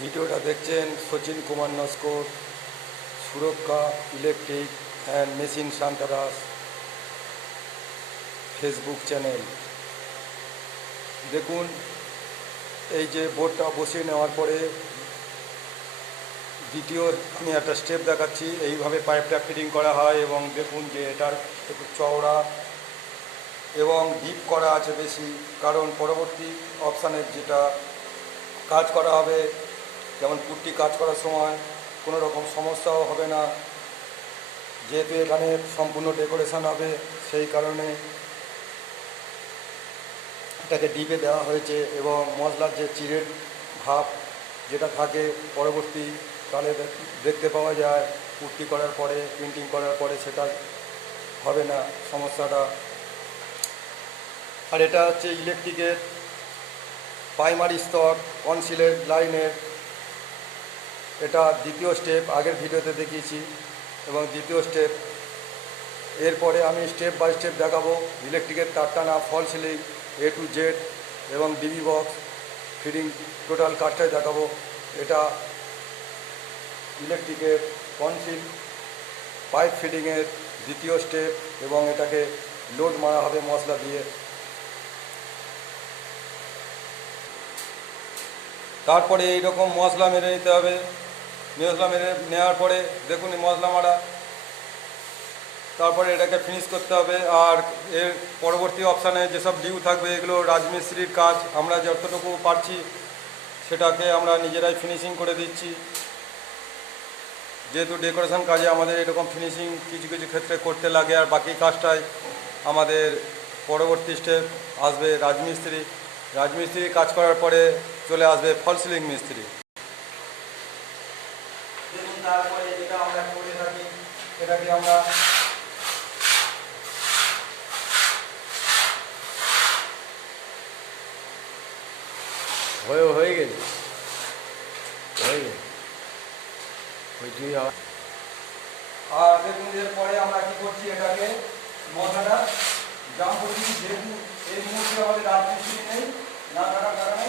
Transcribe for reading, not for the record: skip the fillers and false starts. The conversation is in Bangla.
ভিডিওটা দেখছেন Sachin Kumar Naskar, Suraksha electric and machine সান্টারাস ফেসবুক চ্যানেল। দেখুন, এই যে বোর্ডটা বসিয়ে নেওয়ার পরে দ্বিতীয় আমি একটা স্টেপ দেখাচ্ছি। এইভাবে পাইপটা ফিটিং করা হয় এবং দেখুন যে এটার একটু চওড়া এবং ডিপ করা আছে বেশি, কারণ পরবর্তী অপশানের যেটা কাজ করা হবে, যেমন পুট্টি কাজ করার সময় কোনো রকম সমস্যাও হবে না, যেহেতু এখানে সম্পূর্ণ ডেকোরেশন হবে, সেই কারণে এটাকে ডিপে দেওয়া হয়েছে। এবং মশলার যে চিড়ের ভাব যেটা থাকে পরবর্তীকালে দেখতে পাওয়া যায়, পুট্টি করার পরে প্রিন্টিং করার পরে সেটা হবে না সমস্যাটা। আর এটা হচ্ছে ইলেকট্রিকের প্রাইমারি স্তর কনসিলের লাইনের, এটা দ্বিতীয় স্টেপ, আগের ভিডিওতে দেখিয়েছি এবং দ্বিতীয় স্টেপ। এরপরে আমি স্টেপ বাই স্টেপ দেখাবো ইলেকট্রিকের তার টানা, ফল সিলিং A to Z এবং ডিবি বক্স ফিডিং, টোটাল কাজটাই দেখাবো। এটা ইলেকট্রিকের কনসিল পাইপ ফিডিংয়ের দ্বিতীয় স্টেপ এবং এটাকে লোড মারা হবে মশলা দিয়ে। তারপরে এইরকম মশলা মেরে নিতে হবে। মশলা মেরে নেওয়ার পরে দেখুন মশলা মারা, তারপরে এটাকে ফিনিশ করতে হবে। আর এর পরবর্তী অপশানে যেসব ডিউ থাকবে এগুলো রাজমিস্ত্রির কাজ, আমরা যতটুকু পারছি সেটাকে আমরা নিজেরাই ফিনিশিং করে দিচ্ছি, যেহেতু ডেকোরেশন কাজে আমাদের এরকম ফিনিশিং কিছু কিছু ক্ষেত্রে করতে লাগে। আর বাকি কাজটাই আমাদের পরবর্তী স্টেপ আসবে রাজমিস্ত্রি। রাজমিস্ত্রি কাজ করার পরে চলে আসবে ফল সিলিং মিস্ত্রি। দেখুন, তারপরে যেটা আমরা করে থাকি এটাকে আমরা হয়ে গেছে ওইটাই। আর দেখুন এরপরে আমরা কি করছি, এটাকে মশলাটা জাম করছি। যেহেতু এই মুহূর্তে আমাদের রাজমিস্ত্রি নেই, না থাকার কারণে